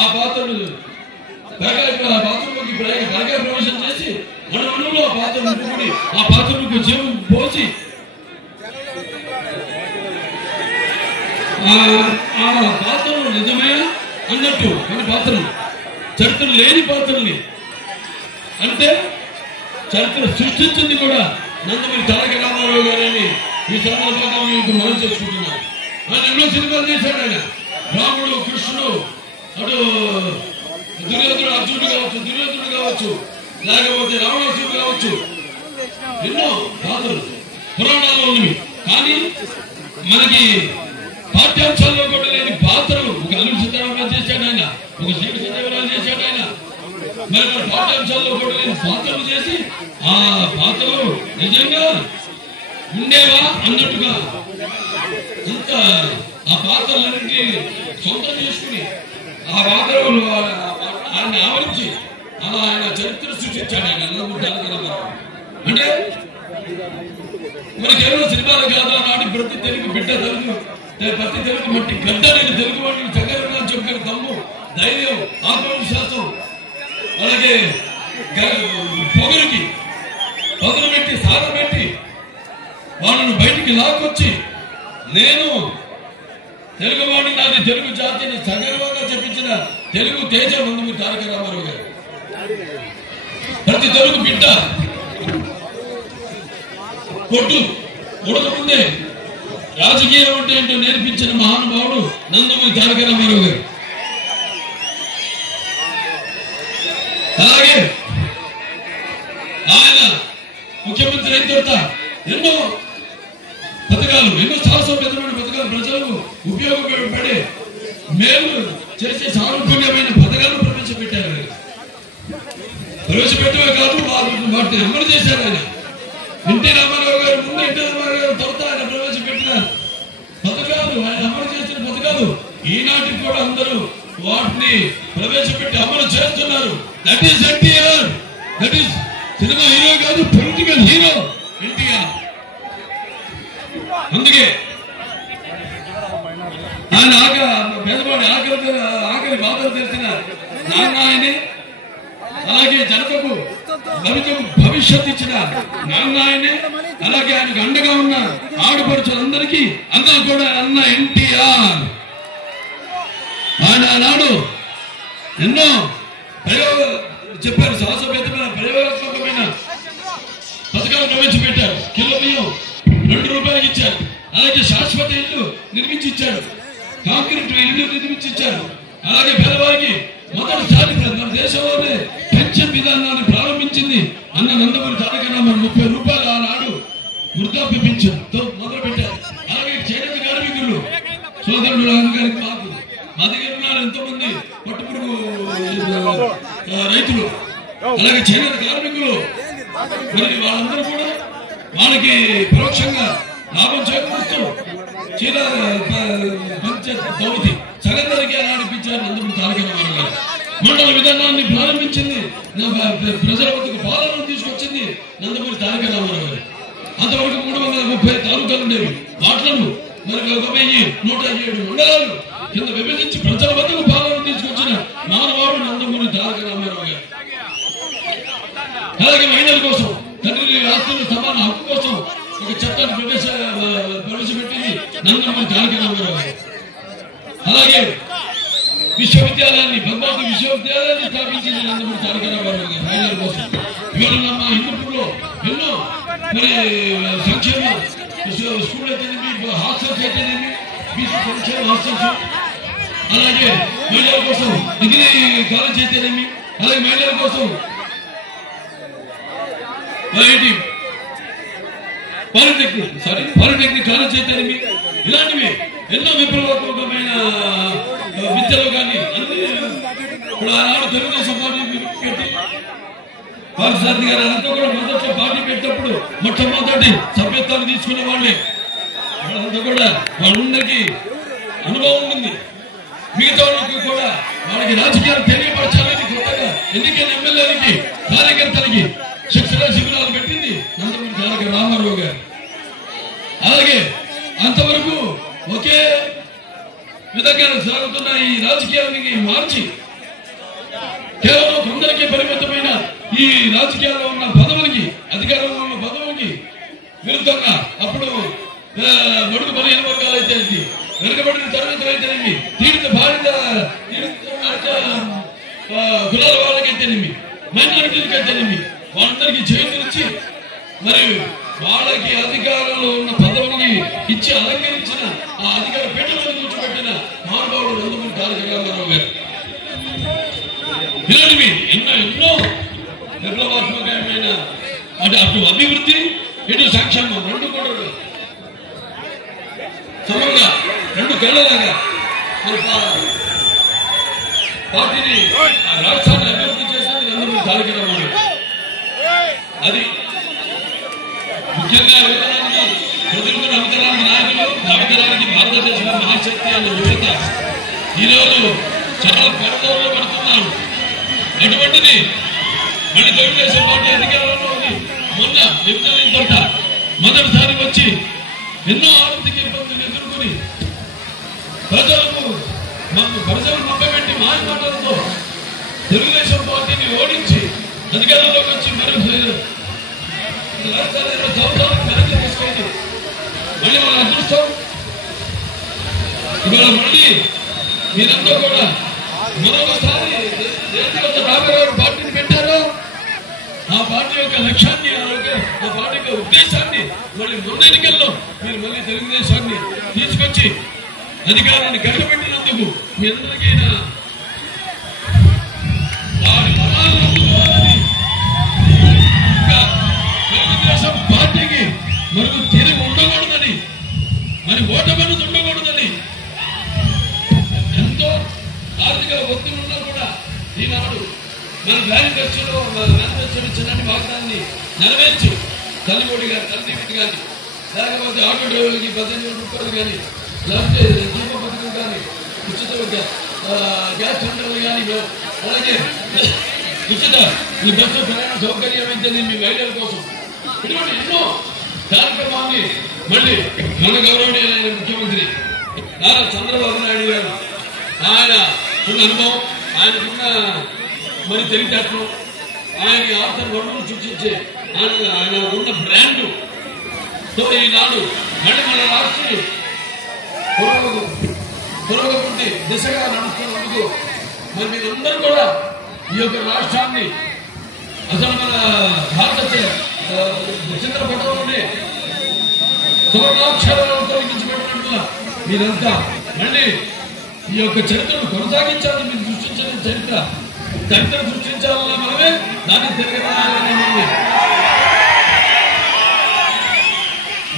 ఆ పాత్రను పాత్రలోకి పరకాయ ప్రవేశం చేసి అణువులో ఆ పాత్ర నింపుకుని ఆ పాత్రకు జీవం పోసి ఆ పాత్రలు నిజమే అన్నట్టు కొన్ని పాత్రలు చరిత్ర లేని పాత్రల్ని అంటే చరిత్ర సృష్టించింది కూడా నందమూరి తారక రామారావు గారని ఈ సందర్భంగా మీకు మనం చేసుకుంటున్నాను. ఆయన ఎన్నో సినిమాలు చేశాడు. ఆయన రాముడు, కృష్ణుడు, అటు దుర్యోధనుడు, అర్జునుడు కావచ్చు, దుర్యోధనుడు కావచ్చు, లేకపోతే రావణాసురుడు కావచ్చు, ఎన్నో పాత్రలు పురాణాల్లో ఉన్నవి. కానీ మనకి పాఠ్యాంశాల్లో కూడా లేని పాత్రలు ఒక అల్లు సీతారామరాజు చేశాడు ఆయన, ఒక శ్రీకృష్ణదేవరాయలు చేశాడు ఆయన. మరి మన పాఠ్యాంశాల్లో కూడా లేని పాత్రలు చేసి ఆ పాత్రలు నిజంగా ఉండేవా అన్నట్టుగా ఇంత ఆ పాత్రలన్నింటినీ సొంతం చేసుకుని ఆ పాత్రలు ఆయన ఆవరించి అలా ఆయన చరిత్ర సృష్టించాడు. ఆయన అంటే మనకి ఎవరో సినిమాలు కాదు, నాటి ప్రతి తెలుగు బిడ్డ ప్రతి తెలుగు మట్టి గడ్డ నేను తెలుగు వాడిని చక్కగా చెప్పిన దమ్ము, ధైర్యం, ఆత్మవిశ్వాసం, అలాగే పొగరికి పదులు పెట్టి సాగబెట్టి వాళ్ళను బయటికి లాక్కొచ్చి నేను తెలుగువాడిని, నాది తెలుగు జాతిని సగర్వంగా చెప్పించిన తెలుగు తేజ నందమూరి తారక రామారావు గారు. ప్రతి తెలుగు బిడ్డ కొట్టు ఉడకముందే రాజకీయం అంటే ఏంటో నేర్పించిన మహానుభావుడు నందమూరి తారక రామారావు గారు. అలాగే ఆయన ముఖ్యమంత్రి అయిన తర్వాత ఎన్నో పథకాలు, ఎన్నో సాహసోపేతమైన పథకాలు ప్రజలకు ఉపయోగపడే మేలు చేసే సానుకూల్యమైన పథకాలను ప్రవేశపెట్టారు. ప్రవేశపెట్టమే కాదు వాటిని అమలు చేశారు ఆయన. ఎన్టీ రామారావు గారు ముందు, ఎన్టీ రామారావు గారు తర్వాత ఆయన ప్రవేశపెట్టిన పథకాలు, ఆయన అమలు చేసిన పథకాలు ఈనాటికి కూడా అందరూ వాటిని ప్రవేశపెట్టి అమలు చేస్తున్నారు. That is NTR. That is cinema hero కాదు, పొలిటికల్ హీరో ఎన్టీఆర్. అందుకే ఆయన పేదవాడి ఆకలి బాధలు తెలిసిన నాన్న ఆయనే. అలాగే జనతకు భవిష్యత్ ఇచ్చిన నాన్న ఆయనే. అలాగే ఆయనకు అండగా ఉన్న ఆడపడుచులందరికీ అందరూ కూడా అన్న ఎన్టీఆర్. ఆయన ఆనాడు ఎన్నో చెప్పారు, సాహసోపేతమైన ప్రయోగాత్మకమైన పథకాలు ప్రవేశపెట్టారు. కిలో బియ్యం ₹2 ఇచ్చారు. అలాగే శాశ్వత ఇల్లు నిర్మించి ఇచ్చాడు, కాంక్రీట్ ఇల్లు నిర్మించి ఇచ్చారు. అలాగే పేదవారికి మొదటిసారి మన దేశంలోనే పెన్షన్ విధానాన్ని ప్రారంభించింది అన్న నందమూరి తారక రామారావు. ₹30 ఆనాడు వృద్ధాప్య పెన్షన్తో మొదలు పెట్టారు. అలాగే చేనేత కార్మికులు సోదరుడు గారికి మా దగ్గర ఉన్నారు ఎంతో మంది పట్టుపురుగు రైతులు, అలాగే చేనేత కార్మికులు. మరి వాళ్ళందరూ కూడా వాళ్ళకి పరోక్షంగా లాభం చేకూరుస్తూ చీర దౌతి సగందరికి నడిపించారు నందమూరి తారక రామారావు గారు. మండల విధానాన్ని ప్రారంభించింది, ప్రజల వద్దకు పాలనను తీసుకొచ్చింది నందమూరి తారక రామారావు గారు. అంతవరకు 330 తాలూకాలు ఉండేవి. వాటిలో మరి 1107 మండలాలు కింద విభజించి ప్రజల వద్దకు పాలనను తీసుకొచ్చిన మానవాడు నందమూరి తారక రామారావు గారు. అలాగే మహిళల కోసం తండ్రి ఆస్తుల సమాన హక్కు కోసం ఒక చట్టాన్ని ప్రవేశపెట్టింది నందమూరి తారక రామారావు గారు. అలాగే విశ్వవిద్యాలయాన్ని, భగవంతు విశ్వవిద్యాలయాన్ని స్థాపించింది నందమూరి తారక రామారావు గారు మహిళల కోసం. ఇవాళ మా హిందూపూర్లో ఎన్నో మరి సంక్షేమ స్కూల్ అయితేనేమి, హాస్టల్స్ అయితేనేమి, సంక్షేమ హాస్టల్స్, అలాగే మహిళల కోసం డిగ్రీ కాలేజ్ అయితేనేమి, అలాగే మహిళల కోసం పాలిటెక్నిక్ కాలేజ్ అయితేనేమి ఇలాంటివి ఎన్నో విప్లవాత్మకమైన విద్యలో కానీ ఇప్పుడు ఆనాడు తెలుగుదేశం పార్టీ పెట్టి పార్టీ గారు అంతా కూడా మొదట్లో పార్టీ పెట్టినప్పుడు మొట్టమొదటి సభ్యత్వాన్ని తీసుకునే వాళ్ళే వాళ్ళంతా కూడా వాళ్ళందరికీ అనుభవం ఉంది. మిగతా వాళ్ళకి కూడా వాళ్ళకి రాజకీయాలు తెలియపరచాలని కొత్తగా ఎన్నికైన ఎమ్మెల్యేలకి కార్యకర్తలకి శిక్షణ శిబిరాలు పెట్టింది నందమూరి తారక రామారావు గారు. అలాగే అంతవరకు ఒకే విధంగా సాగుతున్న ఈ రాజకీయాలని మార్చి కేవలం కొందరికి పరిమితమైన ఈ రాజకీయాల్లో ఉన్న పదవులకి అధికారంలో ఉన్న పదవులకి విరుద్ధంగా అప్పుడు బడుగు బలహీన వర్గాలు అయితే వెనుకబడిన తరగతులు అయితేనేమి తీర్థ భారత కులాల వాళ్ళకైతేనేమి మైనారిటీలకు అయితేనేమి వాళ్ళందరికీ చేతులిచ్చి మరి వాళ్ళకి అధికారంలో ఉన్న పదవుల్ని ఇచ్చి అలంకరించిన ఆ అధికార పీఠలను కూర్చోబెట్టిన మహానుభావుడు నందమూరి తారక రామారావు గారు. ఇలాంటివి ఎన్నో విప్లవాత్మకమైన అటు అభివృద్ధి ఇటు సంక్షేమం రెండు కూడా సమంగా రెండు కళ్ళలాగా మరి పార్టీని రాష్ట్రాన్ని అభివృద్ధి చేసేది నందమూరి తారక రామారావు. అది ముఖ్యంగా ప్రజలకు నమ్మకానికి నాయకులు నమ్మకానికి భారతదేశం మహాశక్తి అన్న యువత ఈరోజు చాలా పెడదోలో పడుతున్నారు. అటువంటిది మన తెలుగుదేశం పార్టీ అధికారంలో ఉంది. మొన్న విభజన మొదటిసారి వచ్చి ఎన్నో ఆర్థిక ఇబ్బందులు ఎదుర్కొని ప్రజలు మభ్యపెట్టి మాటలతో తెలుగుదేశం పార్టీని ఓడించి అధికారంలోకి వచ్చి సంవత్సరాలకు వెనక్కి తీసుకెళ్ళి మళ్ళీ వాళ్ళ అదృష్టం ఇవాళ మళ్ళీ మీరంతా కూడా మరొకసారి రామారావు పార్టీని పెట్టారో ఆ పార్టీ యొక్క లక్ష్యాన్ని ఆ పార్టీ యొక్క ఉద్దేశాన్ని మళ్ళీ ముందు ఎన్నికల్లో మీరు మళ్ళీ తెలుగుదేశాన్ని తీసుకొచ్చి అధికారాన్ని కట్టబెట్టినందుకు మీ అందరికీ తెలుగుదేశం పార్టీకి మనకు తిరిగి ఉండకూడదని మరి ఓటమన్నది ఉండకూడదని ఎంతో ఆర్థిక ఒత్తిడున్నా కూడా ఈనాడు మన మేనిఫెస్టోలో ఇచ్చినటువంటి వాగ్దానాన్ని నెరవేర్చి తల్లికోటి గారు తల్లి కానీ లేకపోతే ఆటో డ్రైవర్లకి 18,000 రూపాయలు కానీ లేకపోతే దీప పథకం కానీ ఉచిత గ్యాస్ సిలిండర్లు కానీ అలాగే ఉచిత ఈ బస్సు ప్రయాణ సౌకర్యం అయితే మీ మహిళల కోసం ఇటువంటి ఎన్నో కార్యక్రమాన్ని మళ్ళీ మన గౌరవనీయులైన ముఖ్యమంత్రి నారా చంద్రబాబు నాయుడు గారు ఆయన ఉన్న అనుభవం ఆయనకున్న మరి తెలివితేటలు ఆయన ఆర్థిక వనరులు సృష్టించే ఆయన ఉన్న బ్రాండ్ తో ఈనాడు మళ్ళీ మన రాష్ట్రాన్ని పురోగతి దిశగా నడుస్తున్నందుకు మరి మీరందరూ కూడా ఈ యొక్క రాష్ట్రాన్ని అసలు మన భారత చిత్రపటంలోనే సువర్ణాక్షరాలను తొలగించిపెట్టినట్టుగా మీరంతా మళ్ళీ ఈ యొక్క చరిత్రను కొనసాగించాలని మీరు సృష్టించిన చరిత్ర సృష్టించాలన్నా మనమే దాన్ని తిరగరాయాలని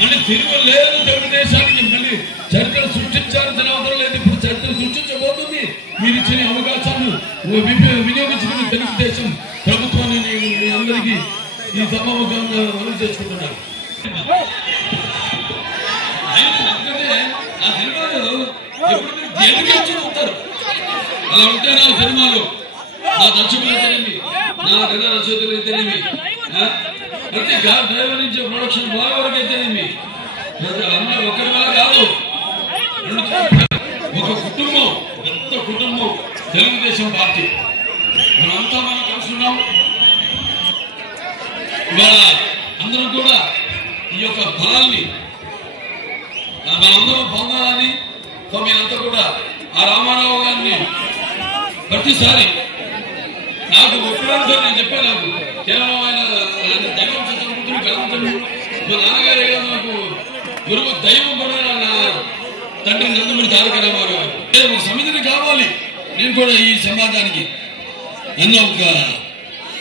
మళ్ళీ తిరుగు లేదు తెలుగుదేశానికి మళ్ళీ చరిత్ర సృష్టించాల్సిన అవసరం లేదు. ఇప్పుడు చరిత్ర సృష్టించబోతుంది. మీరు ఇచ్చిన అవకాశాన్ని వినియోగించుకుని తెలుగుదేశం ప్రభుత్వాన్ని మీ అందరికీ ఈ సభాముఖంగా అమలు చేసుకుంటున్నారు. ఆ సినిమాలు ఎప్పుడు ఉంటారు అలా ఉంటే నా సినిమాలు నా దర్శకులు అయితేనేమి నా కథ రచయితలు అయితేనేమి ప్రతి కార్ డ్రైవర్ నుంచి ప్రొడక్షన్ బాగా వరకు అయితేనేమి అన్నీ ఒక్కరి వల్ల కాదు. ఒక కుటుంబం పెద్ద కుటుంబం తెలుగుదేశం పార్టీ మనంతా మనం కలుస్తున్నాం. ఇవాళ అందరం కూడా ఈ యొక్క బలాన్ని మనందరం పొందాలని మీరంతా కూడా ఆ రామారావు గారిని ప్రతిసారి నాకు ఒక్కడంతో నేను చెప్పాను. నాకు కేవలం ఆయన దైవం చదువుకుంటున్న కలుగుతాను. మా నాన్నగారే నాకు గురువు దైవం కూడా నా తండ్రి నందమూరి తారక రామారావు గారు. ఒక సమితిని కావాలి. నేను కూడా ఈ సమాజానికి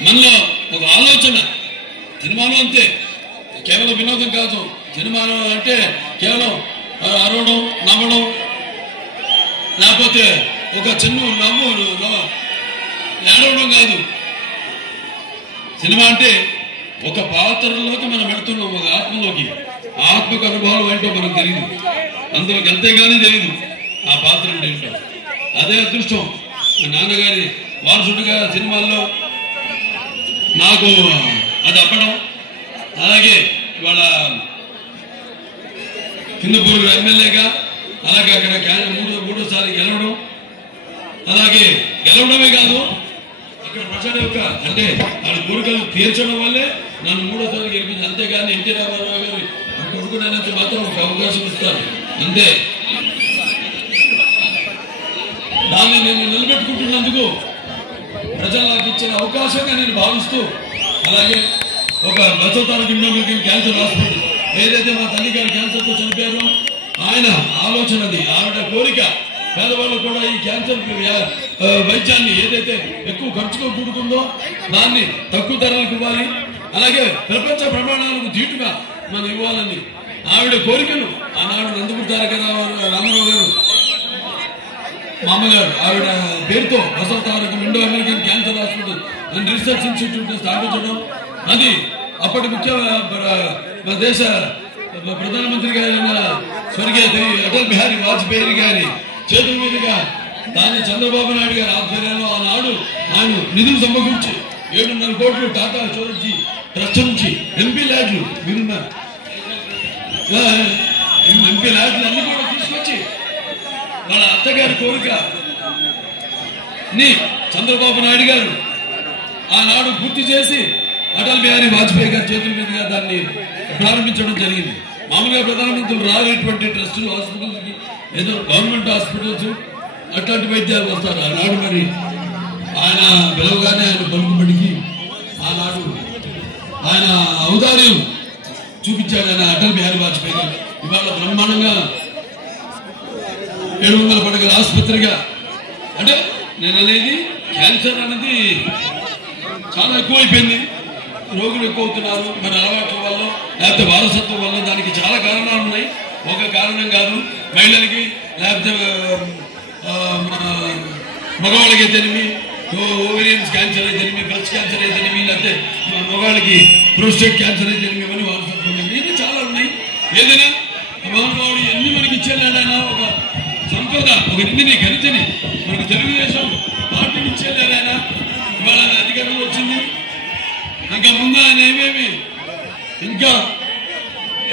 మనలో ఒక ఆలోచన సినిమాలో అంతే కేవలం వినోదం కాదు. సినిమాలో అంటే కేవలం అరవడం, నవ్వడం, లేకపోతే ఒక చిన్న ఏడవడం కాదు. సినిమా అంటే ఒక పాత్రలోకి మనం వెళుతున్నాం, ఒక ఆత్మలోకి. ఆత్మకు అనుభవం ఏంటో మనకు తెలియదు, అందులోకి వెళ్తే కానీ తెలియదు ఆ పాత్ర అంటే ఏంటో. అదే అదృష్టం. నాన్నగారి వారసుడిగా సినిమాల్లో నాకు అది అప్పడం, అలాగే ఇవాళ హిందూపూర్ ఎమ్మెల్యేగా, అలాగే అక్కడ మూడోసారి గెలవడం, అలాగే గెలవడమే కాదు అక్కడ ప్రజల యొక్క అంటే వాళ్ళ కోరికలు తీర్చడం వల్లే నన్ను మూడోసారి గెలిపించింది. అంతేగాని ఎన్టీ రామారావు గారు కొడుకునైనందుకు మాత్రం ఒక అవకాశం ఇస్తారు అంతే. దాన్ని నేను నిలబెట్టుకుంటున్నందుకు ప్రజలు నాకు ఇచ్చిన అవకాశంగా నేను భావిస్తూ, అలాగే ఒక బసవతారక క్యాన్సర్ హాస్పిటల్ ఏదైతే మా తల్లి గారు క్యాన్సర్తో చనిపోయారో ఆయన ఆలోచనది, ఆవిడ కోరిక పేదవాళ్ళు కూడా ఈ క్యాన్సర్ వైద్యాన్ని ఏదైతే ఎక్కువ ఖర్చుతో కూడుకుందో దాన్ని తక్కువ ధరలకు ఇవ్వాలి, అలాగే ప్రపంచ ప్రమాణాలకు ధీటుగా మనం ఇవ్వాలని ఆవిడ కోరికను ఆనాడు నందమూరి తారక రామారావు గారు మామగారు ఆవిడ పేరుతో Basavatarakam Indo American cancer hospital and research institute స్థాపించడం, అది అప్పటి ముఖ్య మన దేశ ప్రధానమంత్రి గారైన స్వర్గీయ అటల్ బిహారీ వాజ్పేయి గారి చేతుల మీదుగా దాన్ని చంద్రబాబు నాయుడు గారి ఆధ్వర్యంలో ఆనాడు ఆయన నిధులు సమకూర్చి 7.5 కోట్లు టాటా స్టోరేజ్ ట్రస్ట్ నుంచి ఎంపీ ల్యాడ్లు ఎంపీ ల్యాడ్లు అన్ని కూడా తీసుకొచ్చి వాళ్ళ అత్తగారి కోరిక ని చంద్రబాబు నాయుడు గారు ఆనాడు పూర్తి చేసి అటల్ బిహారీ వాజ్పేయి గారి చేతుల మీదుగా దాన్ని ప్రారంభించడం జరిగింది. మామూలుగా ప్రధానమంత్రులు రాలేటువంటి ట్రస్టులు, హాస్పిటల్స్ కి ఏదో గవర్నమెంట్ హాస్పిటల్స్ అట్లాంటి వైద్యాలు వస్తారు. ఆనాడు మరి ఆయన పిలవగానే ఆయన పలుకుబడికి ఆనాడు ఆయన ఔదార్యం చూపించాడు ఆయన అటల్ బిహారీ వాజ్పేయి గారు. ఇవాళ బ్రహ్మాండంగా 700 పడగల ఆసుపత్రిగా, అంటే నేను అనేది క్యాన్సర్ అనేది చాలా ఎక్కువైపోయింది, రోగులు ఎక్కువ అవుతున్నారు. మన అలవాట్ల వల్ల లేకపోతే వారసత్వం వల్ల దానికి చాలా కారణాలు ఉన్నాయి. ఒక కారణం కాదు, మహిళలకి లేకపోతే మగవాళ్ళకి అయితేనేమి ఓవేరియన్స్ క్యాన్సర్ అయితేనేమి, బ్రెస్ట్ క్యాన్సర్ అయితేనేమి, లేకపోతే మగవాళ్ళకి ప్రోస్టేట్ క్యాన్సర్ అయితేనేమి, ఇవన్నీ వారసత్వం ఇవన్నీ చాలా ఉన్నాయి. ఏదైనా మహానుభావుడు ఎన్ని మనకి ఇచ్చేలాడైనా ఒక సంపద, ఒక నిధిని గణితని మనకు తెలుగుదేశం పార్టీని ఇచ్చేలాడైనా ఇవాళ అధికారంలో వచ్చింది. ఇంకా ముందు ఆయన ఏమేమి ఇంకా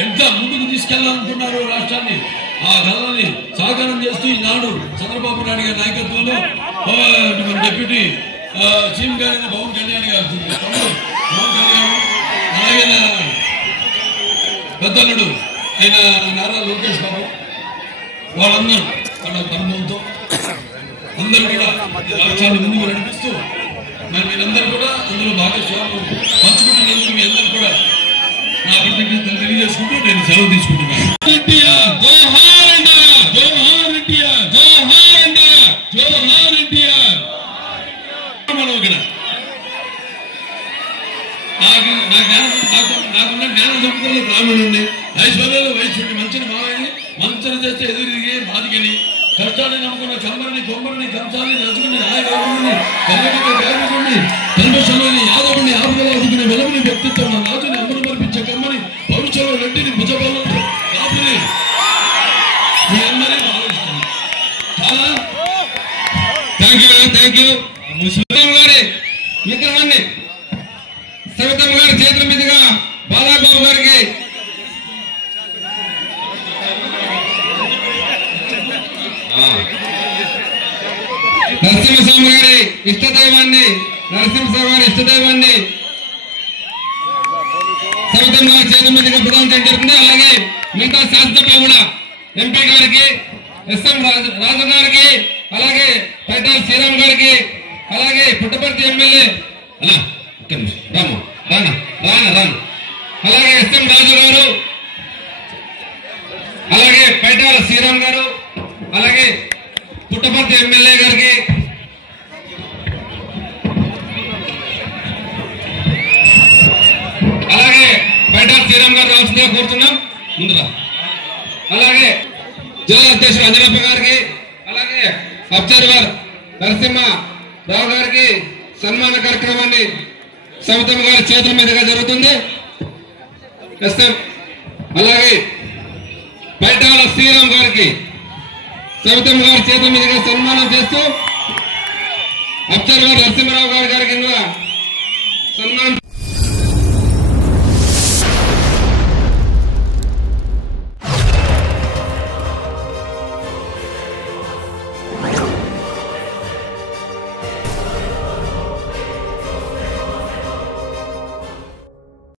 ఎంత ముందుకు తీసుకెళ్లాలనుకున్నారు రాష్ట్రాన్ని, ఆ కళని సాకారం చేస్తూ ఈనాడు చంద్రబాబు నాయుడు గారి నాయకత్వంలో మన డిప్యూటీ సీఎం గారైన పవన్ కళ్యాణ్ గారు, పవన్ కళ్యాణ్, అలాగే పెద్దలుడు ఆయన నారా లోకేష్ బాబు, వాళ్ళందరూ వాళ్ళ అనుభవంతో అందరూ కూడా రాష్ట్రాన్ని ముందుకు నడిపిస్తూ మరి మీరందరూ కూడా అందులో భాగస్వామ్యం పంచుకుంటున్నందుకు మీ అందరూ కూడా నా కృతజ్ఞతలు తెలియజేసుకుంటూ నేను సెలవు తీసుకుంటున్నాను. నాకున్న జ్ఞాన సంపదలు బ్రాహ్మణుడిని, ఐశ్వర్యాలు వైశ్యుడిని, మంచిని మావయ్యని, మంచిని చేస్తే ఎదురుగే బాధికని, కష్టాన్ని నమ్ముకున్న కమ్మరిని, కొమ్మరిని, కంసాన్ని, రజుకుని, నాయకుడిని, కన్నడిని, కార్మికుడిని, కల్మషాలని, యాదవుని, ఆపుదల అదుకుని, వెలముని, వ్యక్తిత్వం, రాజుని, అమలు మరిపించే కమ్మని, పౌరుషలో రెడ్డిని, భుజబలం, కాపుని, మీ అందరినీ భావిస్తున్నాను. చాలా థ్యాంక్ యూ. ముస్లిం గారి విగ్రహాన్ని సవితమ్మ గారి చేతుల మీదుగా బాలాబాబు గారికి నరసింహస్వామి గారి ఇష్టదైవాన్ని సవితమ్మ గారి చేతుల మీదుగా ప్రదానం చేయడం జరుగుతుంది. అలాగే మిగతా శాసనసభ్యులు కూడా ఎంపీ గారికి, ఎస్ఎం రాజు గారికి, అలాగే పైటాల శ్రీరామ్ గారికి, అలాగే పుట్టపర్తి ఎమ్మెల్యే అలాగే ఎస్ఎం రాజు గారు, అలాగే పైటాల శ్రీరామ్ గారు, అలాగే పుట్టపర్తి ఎమ్మెల్యే గారికి, అలాగే పైటాల శ్రీరామ్ గారు రావాల్సిందిగా కోరుతున్నాం. ముందురా. అలాగే జిల్లా అధ్యక్షుడు అంజనప్ప గారికి, అలాగే అబ్జర్వర్ నరసింహారావు గారికి సన్మాన కార్యక్రమాన్ని సవితమ్మ గారి చేతుల మీదుగా జరుగుతుంది. అలాగే బయటాల శ్రీరామ్ గారికి సవితమ్మ గారి చేతుల మీదుగా సన్మానం చేస్తూ అబ్జర్వర్ నరసింహారావు గారికి సన్మానం